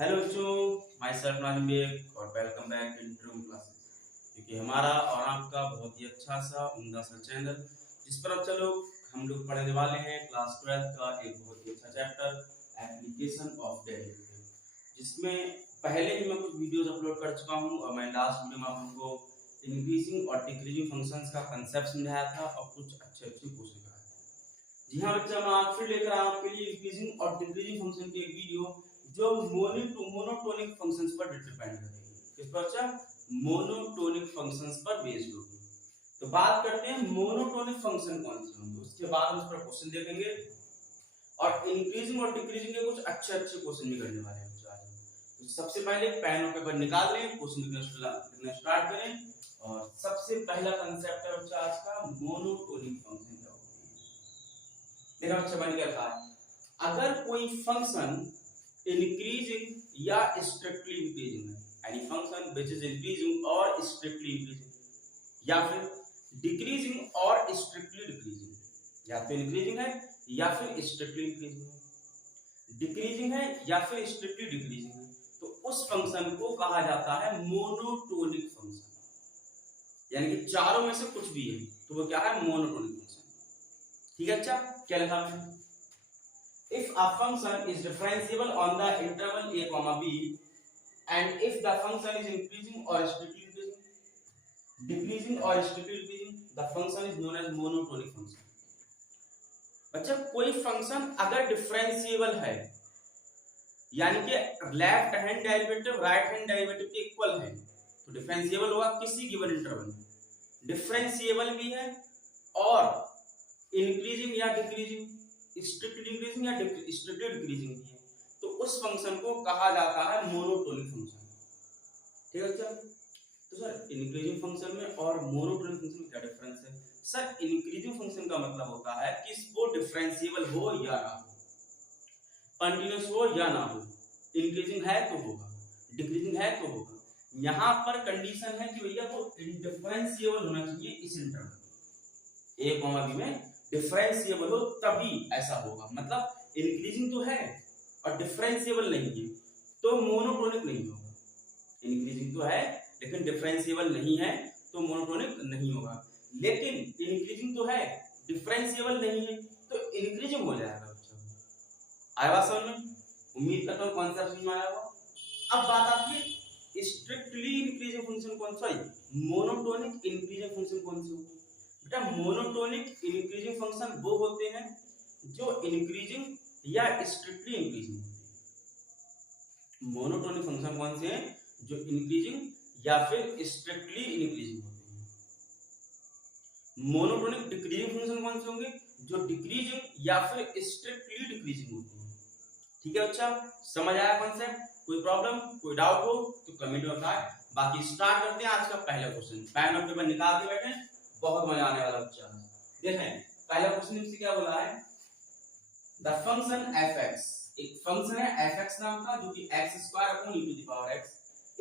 Hello बच्चों, my self Nazim bag और welcome back in dream classes. क्योंकि हमारा और आपका बहुत ही अच्छा सा उम्दा सा चैनल जिस पर अब चलो हम लोग पढ़ने वाले हैं क्लास 12 का एक बहुत ही अच्छा चैप्टर एप्लीकेशन ऑफ डेरिवेटिव, जिसमें पहले ही मैं कुछ वीडियोस अपलोड कर चुका हूं और मैं लास्ट वीडियो में आप लोगों को इंक्रीजिंग और डिक्रीजिंग फंक्शंस का कंसेप्ट समझाया था और कुछ अच्छे अच्छे क्वेश्चन कराए थे। जी हाँ बच्चा, मैं आज फिर लेकर आया आपके लिए इंक्रीजिंग और डिक्रीजिंग फंक्शन की एक वीडियो जो मोनोटोनिक फंक्शंस पर डिपेंड करेगी। किस पर बच्चा? मोनोटोनिक फंक्शंस पर बेस्ड होगी। तो बात करते हैं मोनोटोनिक फंक्शन कौन से होंगे, उसके बाद हम उस पर क्वेश्चन देखेंगे और इंक्रीजिंग और डिक्रीजिंग के कुछ अच्छे अच्छे क्वेश्चन भी करने वाले हैं आज। तो सबसे पहले पेन और पेपर निकाल लें, क्वेश्चन लिखना स्टार्ट करें। और सबसे पहला कंसेप्ट है बच्चा आज का मोनोटोनिक फंक्शन क्या होती है। देखा बच्चा, मैंने क्या कहा, अगर कोई फंक्शन इंक्रीजिंग या स्ट्रिक्टली इंक्रीजिंग है, any function which is increasing और स्ट्रिक्टली इंक्रीजिंग, या फिर डिक्रीजिंग और स्ट्रिक्टली डिक्रीजिंग, या तो इंक्रीजिंग है या फिर स्ट्रिक्टली इंक्रीजिंग है, डिक्रीजिंग है या फिर स्ट्रिक्टली डिक्रीजिंग है, तो उस फंक्शन को कहा जाता है मोनोटोनिक फंक्शन। यानी कि चारों में से कुछ भी है तो वो क्या है? Monotonic function. ठीक है अच्छा, क्या लिखा मैंने? If a function is differentiable on the interval a comma b, and if the function is increasing or strictly increasing, decreasing or strictly decreasing, the function is known as monotonic function. बच्चा, कोई function अगर differentiable है, यानी कि left hand derivative right hand derivative के equal है, तो differentiable होगा किसी गिवन इंटरवल में। डिफरेंशिएबल भी है और इंक्रीजिंग या डिक्रीजिंग, स्ट्रिक्टली इंक्रीजिंग या स्ट्रिक्टली डिक्रीजिंग भी है, तो उस फंक्शन को कहा जाता है मोनोटोनिक फंक्शन। ठीक है अच्छा, तो सर इंक्रीजिंग फंक्शन में और मोनोटोनिक फंक्शन में क्या डिफरेंस है? सर इंक्रीजिंग फंक्शन का मतलब होता है कि वो डिफरेंशिएबल हो या ना हो, कंटीन्यूअस हो या ना हो, इंक्रीजिंग है तो होगा, डिक्रीजिंग है तो होगा। यहाँ पर कंडीशन है कि भैया वो डिफरेंशिएबल होना चाहिए इस इंटरवल ए कॉमा बी में, डिफरेंशिएबल हो तभी ऐसा होगा। मतलब इंक्रीजिंग तो है और डिफरेंशिएबल नहीं है तो मोनोटोनिक नहीं होगा। इंक्रीजिंग तो है लेकिन डिफरेंशिएबल नहीं है तो मोनोटोनिक नहीं होगा। लेकिन इंक्रीजिंग तो है, डिफरेंशिएबल नहीं है तो इंक्रीजिंग हो जाएगा। आया बात समझ में? उम्मीद करता हूं कॉन्सेप्ट समझ में आया होगा। अब बात आती है स्ट्रिक्टली इंक्रीजिंग फंक्शन कौन सा है, मोनोटोनिक इंक्रीजिंग फंक्शन कौन सी होगी? बेटा मोनोटोनिक इंक्रीजिंग फंक्शन वो होते हैं जो इंक्रीजिंग या स्ट्रिक्टली इंक्रीजिंग होते हैं। मोनोटोनिक फंक्शन कौन से हैं? जो इंक्रीजिंग या फिर स्ट्रिक्टली इंक्रीजिंग होते हैं। मोनोटोनिक डिक्रीजिंग फंक्शन कौन से होंगे? जो डिक्रीजिंग या फिर स्ट्रिक्टली डिक्रीजिंग होते हैं। ठीक है अच्छा, समझ आया कॉन्सेप्ट? कोई प्रॉब्लम कोई डाउट हो तो कमेंट में बताएं। बाकी स्टार्ट करते हैं आज का पहला क्वेश्चन। पेन और पेपर निकाल के बैठे, बहुत मजा आने वाला बच्चा। देखें पहला क्वेश्चन इससे क्या बोला है, द फंक्शन fx, एक फंक्शन है fx नाम का जो कि x² upon e to the power x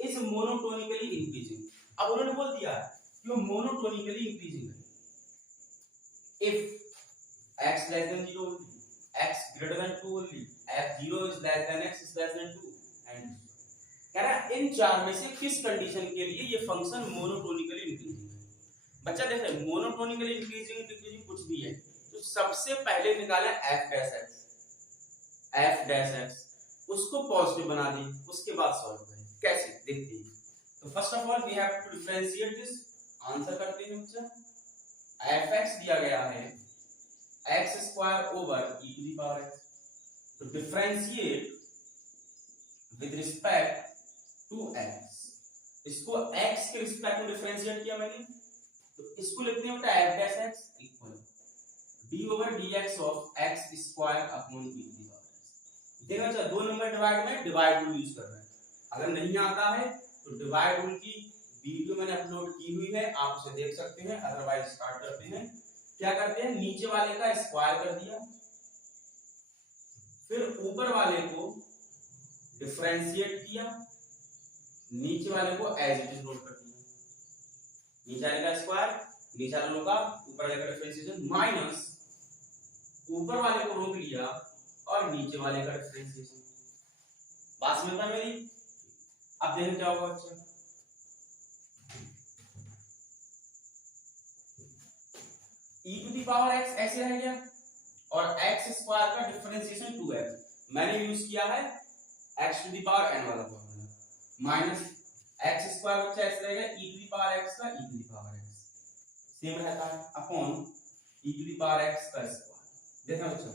is monotonically increasing. अब उन्होंने बोल दिया कि वो मोनोटोनिकली इंक्रीजिंग है if x less than 0 only, x greater than 2 only, f 0 is less than x is less than 2 and कह रहा है इन चार में से किस कंडीशन के लिए ये फंक्शन मोनोटोनिकली इंक्रीजिंग है। बच्चा देखे मोनोटोनिकली इंक्रीजिंग डिक्रीजिंग कुछ भी है तो सबसे पहले निकाले f डैश x, उसको पॉजिटिव बना दें, उसके बाद सॉल्व करें। कैसे देखते हैं। तो first of all we have to differentiate this, answer करते हैं बच्चा। fx दिया गया है x² over e to the power x, तो differentiate with respect to x, इसको x के रिस्पेक्ट में डिफरेंशिएट किया मैंने, तो इसको लिखते हैं बेटा f dash x equal d over dx of x² upon e to the power x। देखो अच्छा, दो नंबर डिवाइड में डिवाइड रूल यूज कर रहे हैं। अगर नहीं आता है तो डिवाइड रूल की वीडियो मैंने अपलोड की हुई है, आप उसे देख सकते हैं। अदरवाइज स्टार्ट करते हैं। क्या करते हैं, नीचे वाले का स्क्वायर कर दिया, फिर ऊपर वाले को डिफरेंशिएट किया, नीचे वाले को एज इट इज नोट कर दिया। नीचे वाले का स्क्वायर, नीचे वालों का ऊपर वाले का डिफरेंशिएशन, माइनस ऊपर वाले को रोक लिया और नीचे वाले का डिफरेंशिएशन। बात समझ में मेरी? अब देखें क्या होगा बच्चा, e to the power x ऐसे रह गया और x स्क्वायर का डिफरेंशिएशन 2x मैंने यूज किया है x to the power n वाला फॉर्मूला माइनस x स्क्वायर बच्चा ऐसे रहेगा e to the power x का e to the power x same रहता है upon e to the power x का स्क्वायर। देखना बच्चा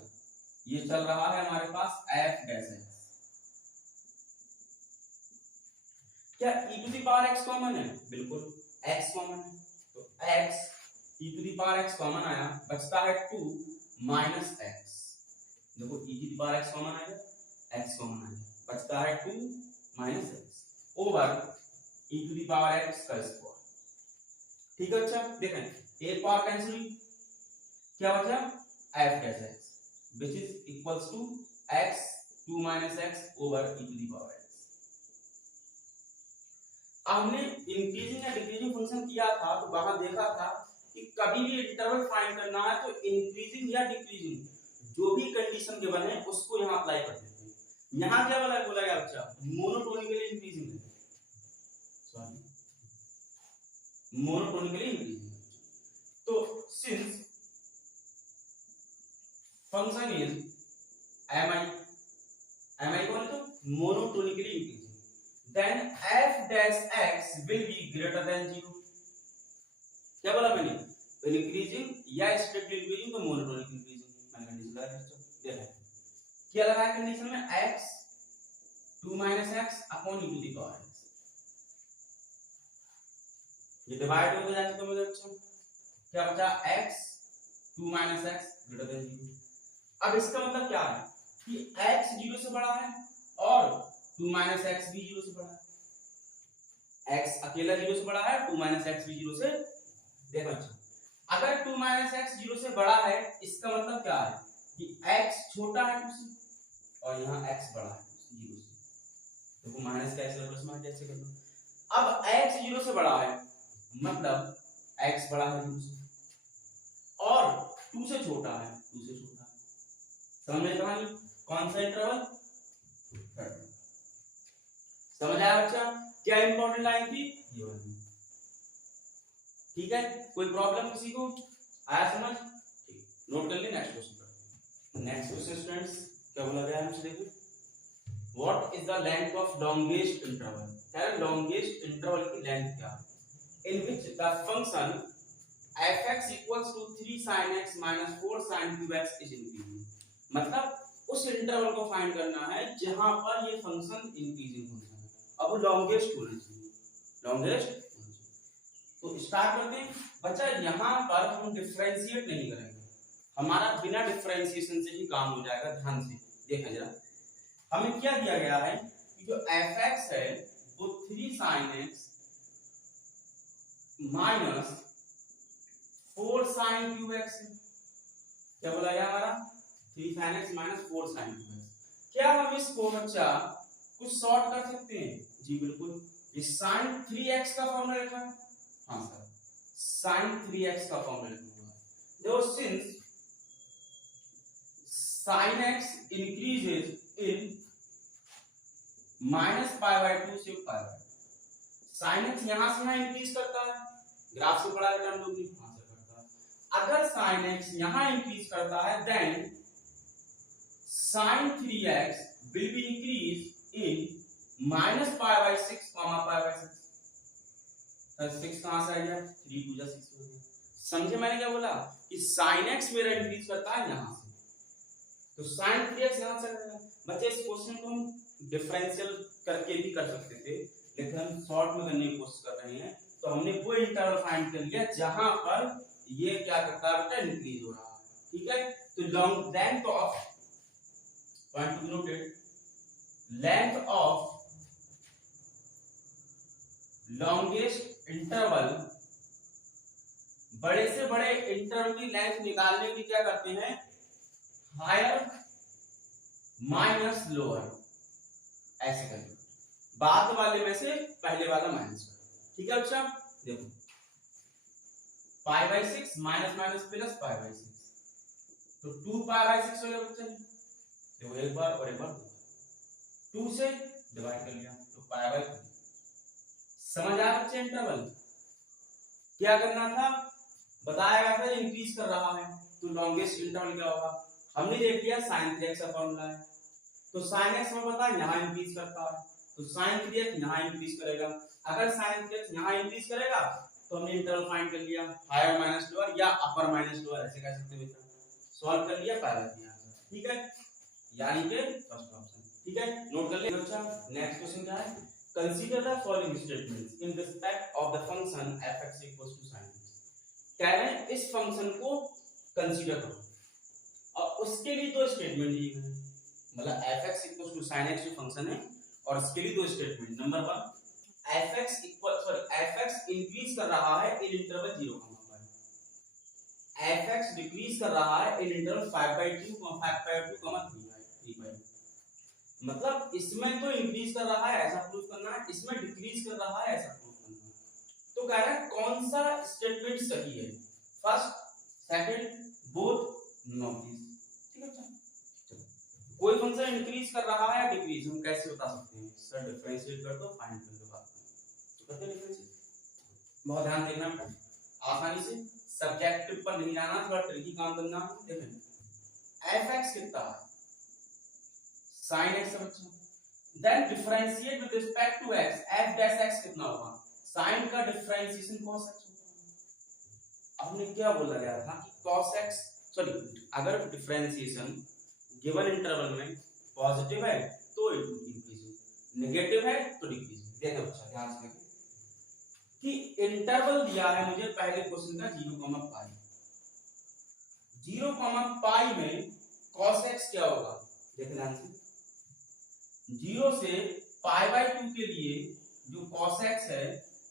ये चल रहा है हमारे पास f डैश x, क्या e to the power x common है? बिल्कुल x कॉमन है, तो x e to the power x common आया, बचता है 2 माइनस x। देखो e to the power x common आया, x कॉमन आया, बचता है 2 minus x over e to the power x का स्क्वायर। ठीक है अच्छा, देखें एक पावर कैंसिल हुई, क्या बचा f dash x which is equals to x 2 minus x over e to the power x। हमने इंक्रीजिंग या डिक्रीजिंग फंक्शन किया था तो वहां देखा था कि कभी भी इंटरवल फाइंड करना है तो इंक्रीजिंग या डिक्रीजिंग जो भी कंडीशन के बने उसको यहां अप्लाई कर देते हैं। यहां क्या बोला गया बच्चा, मोनोटोनिकली इंक्रीजिंग है, सॉरी मोनोटोनिकली इंक्रीजिंग। तो सिंस फंक्शन इज mi कौन तो monotonically increasing, then f dash x will be greater than 0। क्या बोला मैंने, इंक्रीजिंग या स्ट्रिक्टली इंक्रीजिंग तो मोनोटोनिक इंक्रीजिंग मैंने कंडीशन लगा दी। देखो क्या लगा है कंडीशन में, x 2 minus x upon e to the power x, ये डिवाइड हो जाएगा तो मेरे बच्चों क्या बचा x 2 minus x greater than 0। अब इसका मतलब क्या है कि x 0 से बड़ा है और 2 माइनस x भी 0 से बड़ा है, x अकेला 0 से बड़ा है, 2 माइनस x भी 0 से। देखो अच्छा अगर 2 माइनस x 0 से बड़ा है इसका मतलब क्या है कि x छोटा है 2 से और यहाँ x बड़ा है 0 से, देखो माइनस का x प्लस माइनस ऐसे कर लो। अब x 0 से बड़ा है मतलब x बड़ा है 0 से और 2 से छोटा है 2 से छोटा है, समझ में कहानी, कौन सा इंटरवल, समझ आया बच्चा? क्या इंपॉर्टेंट लाइन थी ये वाली, ठीक है? कोई प्रॉब्लम किसी को आया समझ? ठीक, नोट कर ले, नेक्स्ट क्वेश्चन करते हैं। नेक्स्ट क्वेश्चन स्टूडेंट्स क्या बोला गया है हमसे, देखो what is the length of longest interval, है लॉन्गेस्ट इंटरवल की लेंथ क्या है, in which the function f(x) = 3 sin x - 4 sin 2x is increasing. मतलब उस इंटरवल को फाइंड करना है जहां पर ये फंक्शन इंक्रीजिंग फंक्शन है। अब वो लॉन्गेस्ट होना चाहिए, लॉन्गेस्ट। तो स्टार्ट करते हैं बच्चा, यहाँ पर हम डिफरेंशिएट नहीं करेंगे, हमारा बिना डिफरेंशिएशन से ही काम हो जाएगा। ध्यान से देखा जरा, हमें क्या दिया गया है कि जो f(x) है वो 3 sin x - 4 sin 2x है। क्या बोला गया हमारा, 3 sin x - 4 sin 2x। क्या हम इसको बच्चा कुछ शॉर्ट कर सकते हैं? जी बिल्कुल, ये sin 3x का फॉर्मूला लिखा है, हाँ सर sin 3x का फॉर्मूला लिखा हुआ है। देखो since sin x increases in -π/2 से π/2, sin x यहां से यहां इंक्रीज करता है, ग्राफ से पढ़ा है हम लोग ने, यहां से करता है। अगर sin x यहां इंक्रीज करता है then sin 3x will be increased in -π/6, π/6। 6 कहां से आ गया, 3 2 6 हो गया। समझे मैंने क्या बोला कि sin x मेरा इंक्रीज करता है यहां से, तो sin 3x यहां से आएगा। बच्चे इस क्वेश्चन को हम डिफरेंशियल करके भी कर सकते थे लेकिन हम शॉर्ट में करने की कोशिश कर रहे हैं, तो हमने वो इंटरवल फाइंड कर लिया जहां पर ये क्या करता है बेटा, इंक्रीज हो रहा है। ठीक है, तो long length of point two noted, length of longest interval, बड़े से बड़े इंटरवल की लेंथ निकालने के लिए क्या करते हैं, हायर माइनस लोअर ऐसे करेंगे, बाद वाले में से पहले वाला माइनस करेंगे। ठीक है बच्चा, देखो π/6 माइनस माइनस प्लस π/6, तो 2 π/6 हो गया बच्चा। देखो एक बार और एक बार, 2 से डिवाइड कर लिया तो पाई बाय 2। समझ आया बच्चे इंटरवल क्या करना था, बताया गया था इंक्रीज कर रहा है तो लॉन्गेस्ट इंटरवल क्या होगा, हमने देख लिया sin 3x का फॉर्मूला है तो sin x में पता है यहाँ इंक्रीज करता है तो sin 3x यहाँ इंक्रीज करेगा, अगर sin 3x यहाँ इंक्रीज करेगा तो हमने इंटरवल फाइंड कर लिया हायर माइनस लोअर या अपर माइनस लोअर ऐसे कह सकते हैं, सॉल्व कर लिया पाया गया आंसर। ठीक है, यानी कि फर्स्ट ऑप्शन। ठीक है, नोट कर लिया बच्चा। नेक्स्ट क्वेश्चन क्या है, consider the following statements in respect of the function fx equals to sin x। कह रहे हैं इस फंक्शन को कंसीडर करो और उसके लिए दो स्टेटमेंट दिए गए हैं, मतलब fx equals to sin x जो फंक्शन है और इसके लिए दो स्टेटमेंट। नंबर 1 fx इंक्रीज कर रहा है इन इंटरवल 0, fx डिक्रीज कर रहा है इन इंटरवल 5/2, 5/2, 3/2। मतलब इसमें तो इंक्रीज कर रहा है ऐसा प्रूफ करना है, इसमें डिक्रीज कर रहा है ऐसा प्रूफ करना है। तो कह रहा है कौन सा स्टेटमेंट सही है, first, second, both, not this. ठीक है अच्छा, कोई फंक्शन इंक्रीज कर रहा है या डिक्रीज हम कैसे बता सकते हैं, सर डिफरेंशिएट कर दो, फाइंड कर दो, बात करते हैं डिफरेंशिएट। बहुत ध्यान देना, आसानी से सब्जेक्टिव पर नहीं जाना, थोड़ा ट्रिकी काम करना। देखें fx कितना है sin x बच्चा, then differentiate with respect to x, f dash x कितना होगा, sin का डिफरेंशिएशन cos x होगा। हमने क्या बोला गया था कि cos x अगर डिफरेंशिएशन गिवन इंटरवल में पॉजिटिव है तो इंक्रीज, नेगेटिव है तो डिक्रीज। देखो बच्चा ध्यान से कि इंटरवल दिया है मुझे पहले क्वेश्चन का 0, π 0, में cos x क्या होगा, देखना ध्यान से, 0 से π/2 के लिए जो cos x है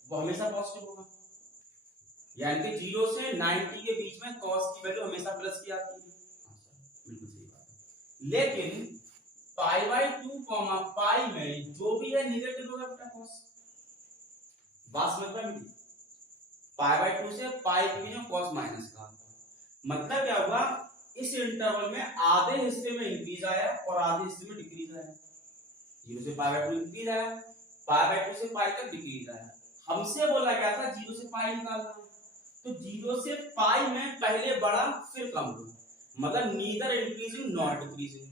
वो हमेशा पॉजिटिव होगा, यानी कि 0 से 90 के बीच में cos की वैल्यू हमेशा प्लस की आती है। बिल्कुल सही बात है, लेकिन π/2, π में जो भी है नेगेटिव होगा बेटा cos। बात समझ में आई, π/2 से π के बीच में cos माइनस का, मतलब क्या होगा इस इंटरवल में आधे हिस्से में इंक्रीज आया और आधे हिस्से में डिक्रीज आया, 0 से π/2 इंक्रीज आया, π/2 से π तक डिक्रीज आया। हमसे बोला गया था 0 से π निकालना, तो 0 से π में पहले बढ़ा फिर कम हुआ, मतलब नीदर इंक्रीजिंग नॉट डिक्रीजिंग।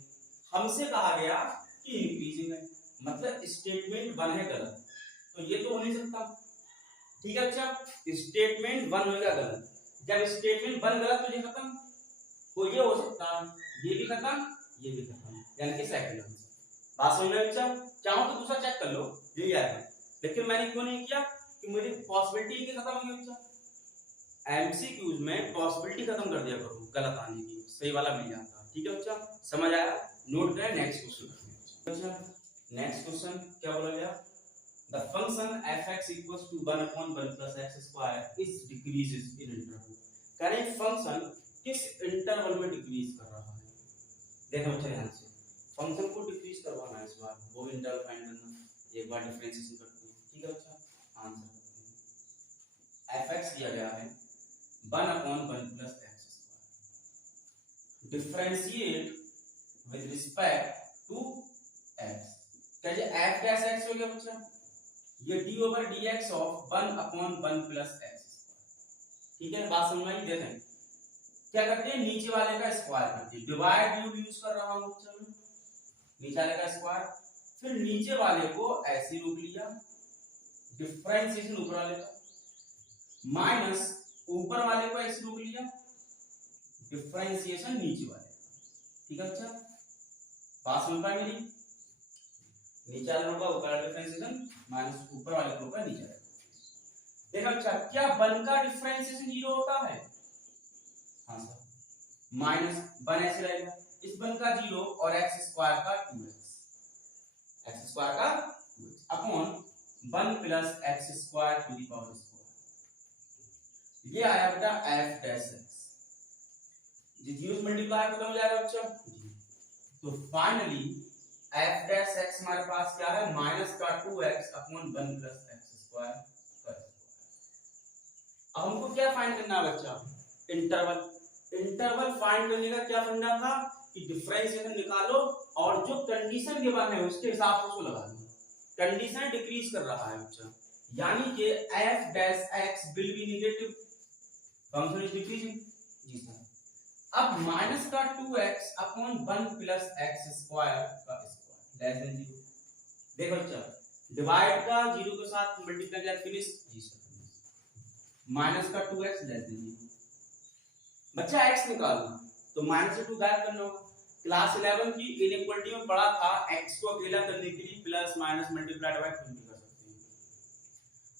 हमसे कहा गया कि इंक्रीजिंग है, मतलब स्टेटमेंट 1 है गलत, तो ये तो हो नहीं सकता। ठीक है अच्छा, स्टेटमेंट 1 होगा गलत, जब स्टेटमेंट 1 गलत तो ये खत्म, तो ये हो सकता है ये भी खत्म ये भी खत्म, यानी कि सेकंड आंसर। बात समझ में अच्छा, चाहो तो दूसरा चेक कर लो यही आएगा, लेकिन मैंने क्यों नहीं किया कि मुझे पॉसिबिलिटी की खत्म हो गई बच्चा। एमसीक्यूज में पॉसिबिलिटी खत्म कर दिया करो गलत आने की, सही वाला मिल जाता। ठीक है बच्चा, समझ आया, नोट करें, नेक्स्ट क्वेश्चन करते हैं। अच्छा नेक्स्ट क्वेश्चन क्या बोला गया, the function fx equals to 1/1 plus x square is decreases in interval। करें फंक्शन किस इंटरवल में डिक्रीज कर रहा है, देखो बच्चा ध्यान से, फंक्शन को डिक्रीज करवाना है इस बार, वो इंटरवल फाइंड करना, एक बार डिफरेंशिएशन करते हैं। ठीक है बच्चा, आंसर करते हैं, fx दिया गया है 1/1 plus x square, differentiate with respect to x, कैसे f डैश x हो गया बच्चा, ये d/dx ऑफ 1/1 प्लस x। ठीक है, बात समझ में आई। देखें क्या करते हैं, नीचे वाले का स्क्वायर करते हैं, डिवाइड यूज कर रहा हूं बच्चा मैं, नीचे वाले का स्क्वायर, फिर नीचे वाले को ऐसे रोक लिया, डिफरेंशिएशन ऊपर वाले का, माइनस ऊपर वाले को ऐसे रोक लिया, डिफरेंशिएशन नीचे वाले का। ठीक है बच्चा, बात समझ में आई मेरी, नीचे वाले का ऊपर वाले डिफरेंशिएशन माइनस ऊपर वाले को ऊपर नीचे वाले। देखो अच्छा, क्या 1 का डिफरेंशिएशन 0 होता है, हाँ सर, माइनस 1 ऐसे रहेगा, इस 1 का 0 और x स्क्वायर का 2x, x स्क्वायर का 2x upon 1 plus x square to the power square, ये आया बेटा f डैश x, ये 0 से मल्टीप्लाई खत्म हो जाएगा बच्चा। तो फाइनली f डैश x हमारे पास क्या है, माइनस का 2x upon 1 plus x square. अब हमको क्या फाइंड करना है बच्चा, इंटरवल। इंटरवल फाइंड करने का क्या फंडा था कि डिफरेंशिएशन निकालो और जो कंडीशन गिवन है उसके हिसाब से उसको लगा दो। कंडीशन डिक्रीज कर रहा है बच्चा, यानी कि f dash x will be negative, function is decreasing. जी सर। अब माइनस का 2x upon 1 plus x square का स्क्वायर लेस देन 0। देखो बच्चा डिवाइड का 0 के साथ मल्टीप्लाई किया फिनिश। जी सर। माइनस का 2x लेस देन 0। बच्चा x निकालना तो माइनस से 2 गायब करना होगा। क्लास 11 की इनइक्वालिटी में पढ़ा था x को अकेला करने के लिए प्लस माइनस मल्टीप्लाई डिवाइड कर सकते हैं,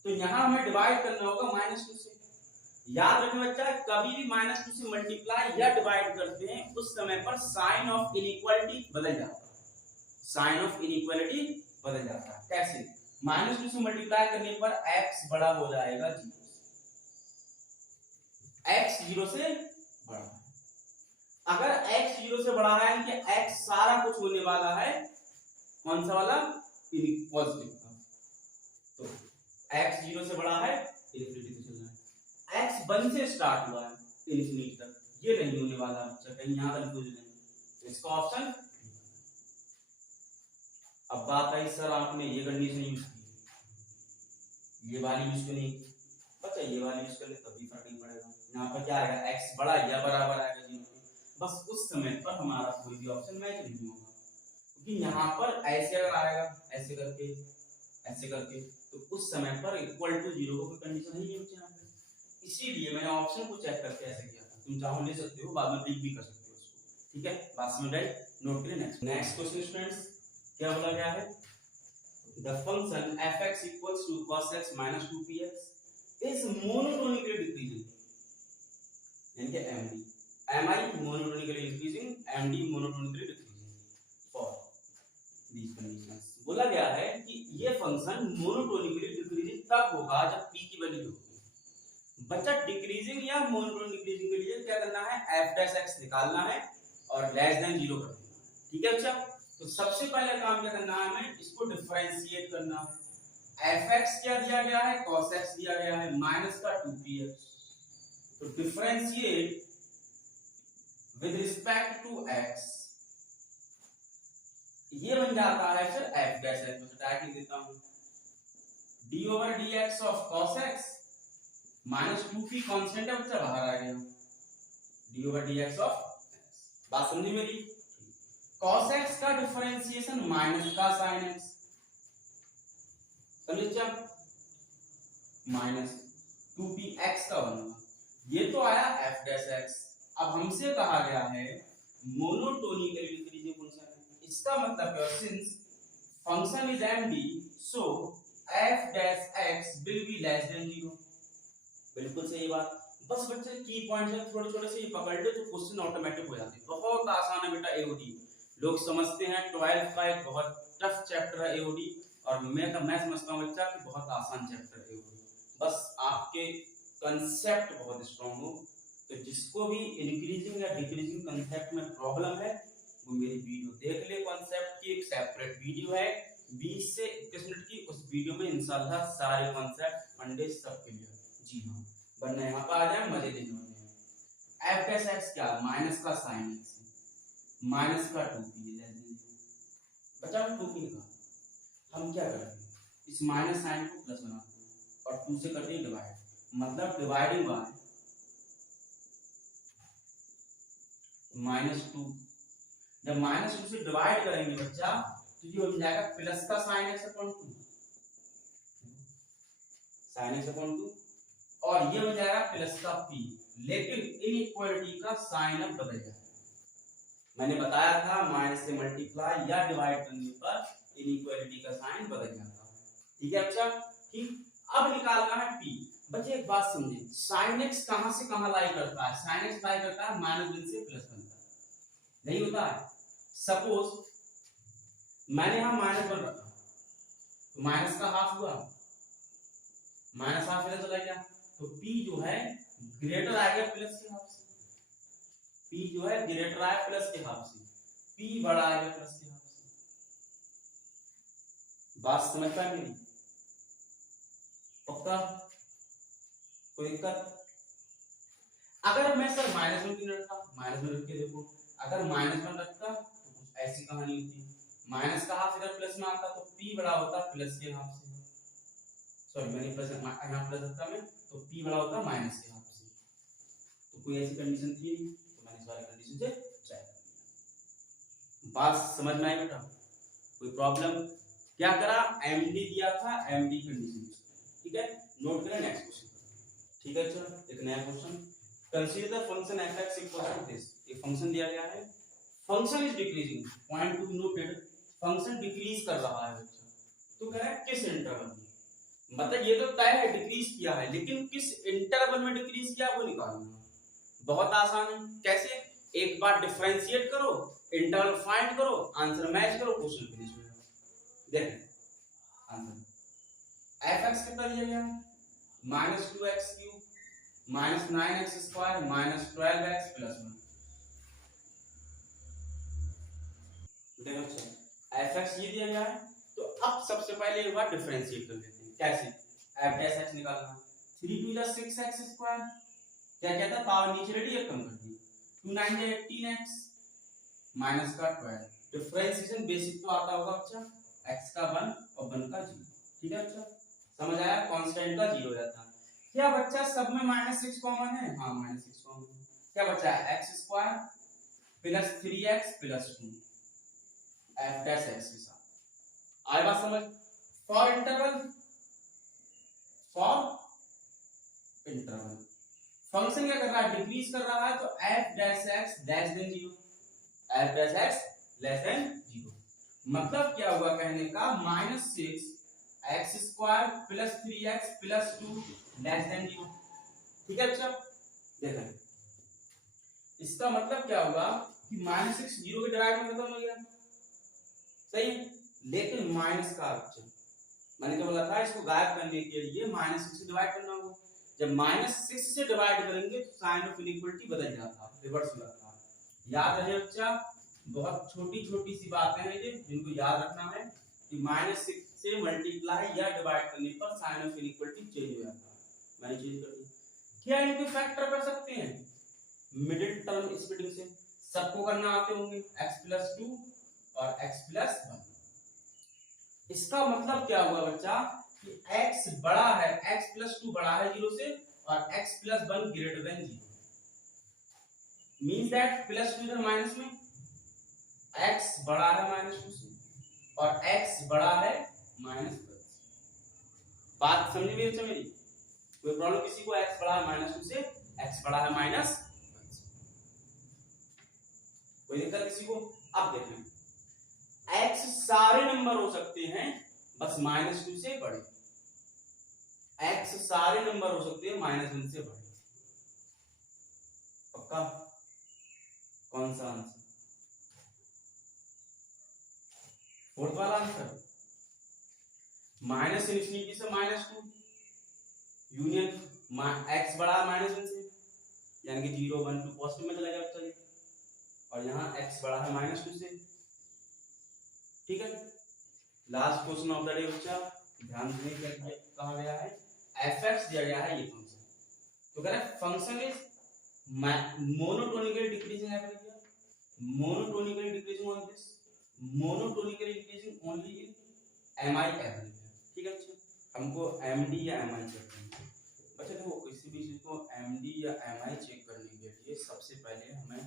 तो यहां हमें डिवाइड करना होगा -2 से। याद रखना बच्चा कभी भी -2 से मल्टीप्लाई या डिवाइड करते हैं उस समय पर साइन ऑफ इनइक्वालिटी बदल जाता है, साइन ऑफ इनइक्वालिटी बदल जाता है। कैसे? -2 से मल्टीप्लाई करने पर x बड़ा हो जाएगा 0 से, x 0 से बड़ा है। अगर x 0 से बड़ा है यानी कि x सारा कुछ होने वाला है कौन सा वाला? पॉजिटिव का, तो x 0 से बड़ा है इनफिनिटी से चलना है। x 1 से स्टार्ट हुआ है इनफिनिटी तक, ये नहीं होने वाला बच्चा, कहीं यहां कंफ्यूजन है, इसका ऑप्शन। अब बात आई सर आपने ये कंडीशन यूज की, ये वाली यूज क्यों नहीं की? बच्चा ये वाली यूज कर ले तभी फर्क नहीं पड़ेगा। यहाँ पर क्या आएगा? x बड़ा या बराबर आएगा 0 के, बस उस समय पर हमारा कोई भी ऑप्शन मैच नहीं होगा, क्योंकि यहाँ पर ऐसे अगर आएगा ऐसे करके तो उस समय पर इक्वल टू 0 को कोई कंडीशन ही नहीं होती यहाँ पे। इसीलिए मैंने ऑप्शन को चेक करके ऐसे किया था। तुम चाहो ले सकते हो, बाद में टिक भी कर सकते हो उसको, ठीक है? बात समझ आई? नोट करिए। नेक्स्ट क्वेश्चन स्टूडेंट्स क्या बोला गया है? The function f(x) equals to cos x minus 2px is monotonically decreasing, यानी कि MD, MI monotonically increasing, MD monotonically decreasing for these conditions। बोला गया है कि ये फंक्शन मोनोटोनिकली डिक्रीजिंग तब होगा जब p की वैल्यू होगी। बच्चा डिक्रीजिंग या मोनोटोनिक डिक्रीजिंग के लिए क्या करना है? f डैश x निकालना है और लेस देन 0 कर देना है, ठीक है बच्चा? तो सबसे पहले काम क्या करना है? हमें इसको डिफरेंशिएट करना है। fx क्या दिया गया है? cos x दिया गया है माइनस का 2px, तो differentiate with respect to x, ये बन जाता है फिर f डैश x, मैं डायरेक्ट लिख देता हूं d over dx of cos x minus 2p constant है बच्चा, बाहर आ गया, d over dx of x। बात समझी मेरी? cos x का डिफरेंशिएशन माइनस का sin x, समझे क्या? माइनस 2p x का बनेगा, ये तो आया f डैश x। अब हमसे कहा गया है मोनोटोनिकली डिक्रीजिंग फंक्शन, इसका मतलब है since function is MD so f dash x will be less than 0। बिल्कुल सही बात। बस बच्चे की पॉइंट्स है थोड़े थोड़े से ही पकड़ ले तो क्वेश्चन ऑटोमेटिक हो जाते हैं। बहुत आसान है बेटा एओडी, लोग समझते हैं 12th का एक बहुत टफ चैप्टर है एओडी, और मैं समझता हूं बच्चा कि बहुत आसान चैप्टर है एओडी। बस आपके कंसेप्ट बहुत स्ट्रांग हो, तो जिसको भी इंक्रीजिंग या डिक्रीजिंग कंसेप्ट में प्रॉब्लम है वो मेरी वीडियो देख ले। कॉन्सेप्ट की एक सेपरेट वीडियो है 20 से 21 मिनट की, उस वीडियो में इंशाल्लाह सारे कॉन्सेप्ट फंडे सब क्लियर। जी हाँ, वरना यहाँ पर आ जाए मजे देने वाले हैं। f डैश x क्या? माइनस का sin x माइनस का 2p बचा 2p का, हम क्या करते हैं? इस माइनस साइन को प्लस बनाते हैं और 2 से करते हैं डिवाइड, मतलब डिवाइडिंग बाय -2। जब -2 से डिवाइड करेंगे बच्चा तो ये हो जाएगा प्लस का sin x upon 2, sin x upon 2, और ये हो जाएगा प्लस का p, लेकिन इनइक्वालिटी का साइन अब बदल जाएगा। मैंने बताया था माइनस से मल्टीप्लाई या डिवाइड करने पर इनइक्वालिटी का साइन बदल जाता है, ठीक है बच्चा? ठीक, अब निकालना है p। बच्चे एक बात समझे, sin x कहां से कहां लाई करता है? sin x लाई करता है -1 से प्लस बनता है, नहीं होता है? सपोज मैंने यहां -1 रखा तो माइनस का हाफ हुआ, माइनस हाफ इधर चला गया, तो p जो है ग्रेटर आ गया प्लस के हाफ से, p जो है ग्रेटर आया प्लस के हाफ से, p बड़ा आ गया प्लस के हाफ से। बात समझ पाए मेरी? पक्का? कोई दिक्कत? अगर मैं सर -1 क्यों रखा? -1 रख के देखो, अगर -1 रखता तो कुछ ऐसी कहानी होती, माइनस का हाफ इधर प्लस में आता तो p बड़ा होता प्लस के हाफ से, सॉरी मैंने प्लस यहाँ प्लस रखा मैं, तो p बड़ा होता माइनस के हाफ से। तो कोई ऐसी कंडीशन थी नहीं, तो मैंने इस वाली कंडीशन से चेक कर दिया। बात समझ में आई बेटा? कोई प्रॉब्लम? क्या करा, md दिया था, md कंडीशन, ठीक है, नोट करें नेक्स्ट क्वेश्चन। ठीक है, चलो एक नया question, consider the function f(x) equal to this. एक फंक्शन दिया गया है, function is decreasing, point to be noted, function decrease कर रहा है बच्चा। तो कह रहा है किस इंटरवल में, मतलब ये तो तय है डिक्रीज किया है, लेकिन किस इंटरवल में डिक्रीज किया वो निकालना है। बहुत आसान है, कैसे? एक बार डिफरेंशिएट करो, इंटरवल फाइंड करो, आंसर मैच करो, क्वेश्चन फिनिश हो जाएगा। देखो आंसर f(x) कितना दिया गया है, -2x³ -9x² -12x + 1। देखो अच्छा f(x) ये दिया गया है, तो अब सबसे पहले एक बार डिफरेंशिएट कर लेते हैं। कैसे? f(x) निकालना, 3 2 6x², क्या कहता, पावर नीचे रखी या कम कर दी, 2 9 18x माइनस का 12। डिफरेंशिएशन बेसिक तो आता होगा बच्चा, x का 1 और 1 का 0। ठीक है बच्चा, समझ आया? कांस्टेंट का 0 रहता है। क्या बच्चा सब में -6 कॉमन है? हाँ -6 कॉमन है। क्या बचा है, x² + 3x + 2 f(x) के साथ। आए बात समझ? फॉर इंटरवल, फंक्शन क्या कर रहा है, डिक्रीज कर रहा है, तो f(x) <0, f(x) <0। मतलब क्या हुआ कहने का, -6x² + 3x + 2 <0। ठीक है बच्चा, देखो इसका मतलब क्या होगा कि -6 0 के डिवाइड में खत्म हो गया, सही है, लेकिन माइनस का बच्चा, मैंने क्या बोला था, इसको गायब करने के लिए -6 से डिवाइड करना होगा। जब -6 से डिवाइड करेंगे तो साइन ऑफ इनइक्वालिटी बदल जाता है, रिवर्स हो जाता है। याद रहे बच्चा, बहुत छोटी छोटी सी बातें हैं ये, जिनको याद रखना है कि -6 से मल्टीप्लाई या डिवाइड करने पर साइन ऑफ इनइक्वालिटी चेंज हो जाता है। मैंने चेंज कर दिया। क्या इनको फैक्टर कर सकते हैं मिडिल टर्म स्प्लिटिंग से? सबको करना आते होंगे, x + 2 और x + 1। इसका मतलब क्या हुआ बच्चा कि x बड़ा है, x + 2 बड़ा है 0 से, और x + 1 greater than 0। Means that +2 इधर माइनस में, x बड़ा है -2 से, और x बड़ा है -1 से। बात समझ में बच्चा मेरी? कोई प्रॉब्लम किसी को? x बड़ा है -2 से, x बड़ा है -1 से, कोई दिक्कत किसी को? अब देखें, x सारे नंबर हो सकते हैं, बस -2 से बड़े। x सारे नंबर हो सकते हैं -1 से बड़े। पक्का? कौन सा आंसर? फोर्थ वाला आंसर, -∞ से -2 यूनियन x बड़ा -1 से, यानी कि 0 1 2 पॉजिटिव में चला जाता है, और यहाँ x बड़ा है -2 से। ठीक है, last question of the day बच्चा, ध्यान देने के लिए कहा गया है, f(x) दिया गया है ये फंक्शन, तो कह रहा है function is monotonically decreasing every year, monotonically decreasing on this, monotonically decreasing only in mi every year. ठीक है बच्चा, हमको md या mi चेक करना है। बच्चा देखो, किसी भी चीज को md या mi चेक करने के लिए सबसे पहले हमें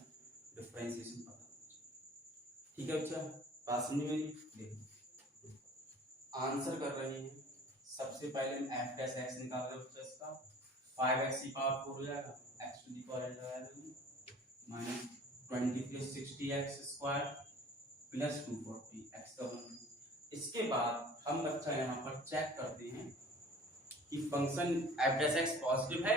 डिफरेंशिएशन पता होना चाहिए। ठीक है बच्चा, बात समझ में? देखो आंसर कर रहे हैं, सबसे पहले हम f(x) निकाल रहे हैं बच्चा, इसका 5x की पावर 4 हो जाएगा, x to the power n लगाएंगे, -20 + 60x² + 240 x का 1। इसके बाद हम बच्चा यहाँ पर चेक करते हैं कि फंक्शन f(x) पॉजिटिव है,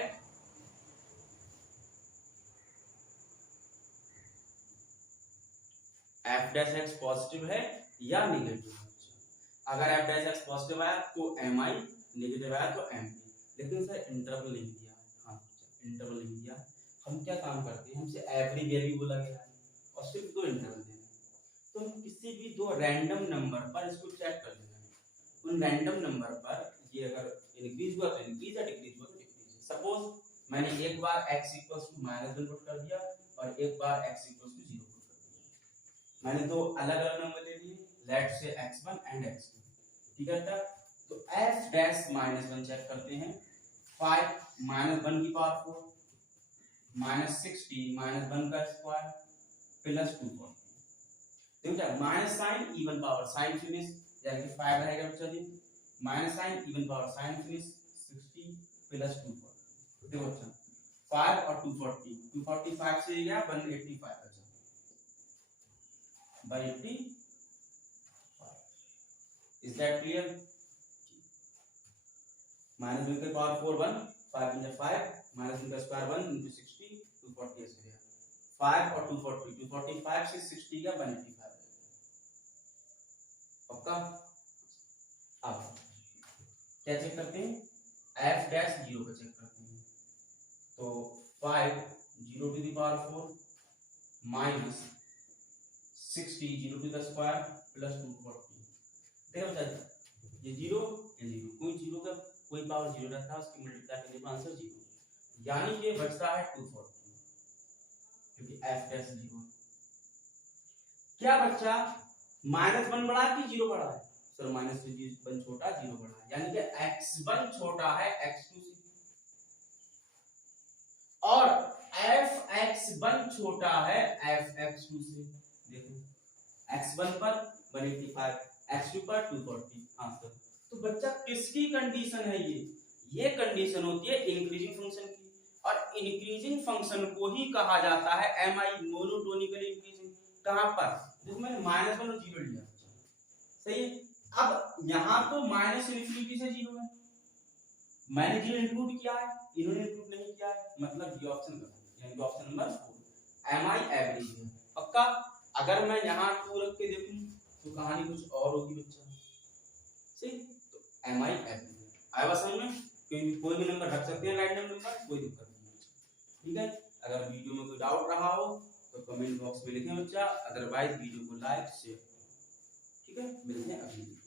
f(x) पॉजिटिव है या नेगेटिव है। अगर f(x) पॉजिटिव आया तो mi, नेगेटिव आया तो mp। लेकिन सर इंटरवल नहीं दिया है। हाँ इंटरवल नहीं दिया। हम क्या काम करते हैं, हमसे एवरी वैल्यू बोला गया है और सिर्फ 2 इंटरवल देना है, तो हम किसी भी 2 रैंडम नंबर पर इसको चेक कर लेना है। उन रैंडम नंबर पर ये अगर इंक्रीज हुआ तो इंक्रीज है, डिक्रीज हुआ तो डिक्रीज है। सपोज मैंने एक बार x = -1 पुट कर दिया और एक बार x = 0 पुट कर दिया। मैंने 2 अलग अलग नंबर ले लिए, let's say x1 and x2, ठीक है बेटा। तो f डैश -1 चेक करते हैं। 5 -1 की पावर 4 -60 -1 का स्क्वायर प्लस 240। देखो क्या minus sign even power sign finish, यानी कि 5 रहेगा बच्चा जी, minus sign even power sign finish 60 plus 240। देखो अच्छा 5 और 240, 245 से गया 185 बचा, 185। Is that clear? माइनस 1 के पावर 4 1, 5 into 5 माइनस 1 का स्क्वायर 1 into 60, 240 ऐसे गया। 5 और 240, 245 से 60 का 185 पक्का। अब क्या चेक करते हैं? f डैश 0 का चेक करते हैं। तो 5 0 to the power 4 minus 60 0 to the square plus 240। देखो बच्चा ये 0 ये 0, कोई 0 का कोई पावर 0 रहता है, उसकी मल्टीप्लाई करने पर आंसर 0, यानी ये बचता है 240, क्योंकि f डैश 0। क्या बच्चा -1 बड़ा कि 0 बड़ा है? सर माइनस से 1 छोटा 0 बड़ा है, यानी कि x1 छोटा है x2 से, और fx1 छोटा है fx2 से। देखो x1 पर 185, x2 पर 240 आंसर। तो बच्चा किसकी कंडीशन है ये कंडीशन होती है इंक्रीजिंग फंक्शन की, और इंक्रीजिंग फंक्शन को ही कहा जाता है एमआई मोनोटोनिकली इंक्रीजिंग। कहां पर? देखो मैंने -1 और 0 लिया, सही है। अब यहां तो माइनस इनफिनिटी से 0 है, मैंने 0 इंक्लूड किया है, इन्होंने इंक्लूड नहीं किया है, मतलब ये ऑप्शन गलत है, यानी कि ऑप्शन नंबर 4 एमआई एवरेज है पक्का। अगर मैं यहां 2 रख के देखूं तो कहानी कुछ और होगी बच्चा, सही। तो एमआई एवरेज आया समझ में? कोई भी नंबर रख सकते हैं रैंडम नंबर, कोई दिक्कत नहीं है, ठीक है। अगर वीडियो में कोई डाउट रहा हो तो कमेंट बॉक्स में लिखें बच्चा, अदरवाइज वीडियो को लाइक शेयर, ठीक है। मिलते हैं अगली वीडियो।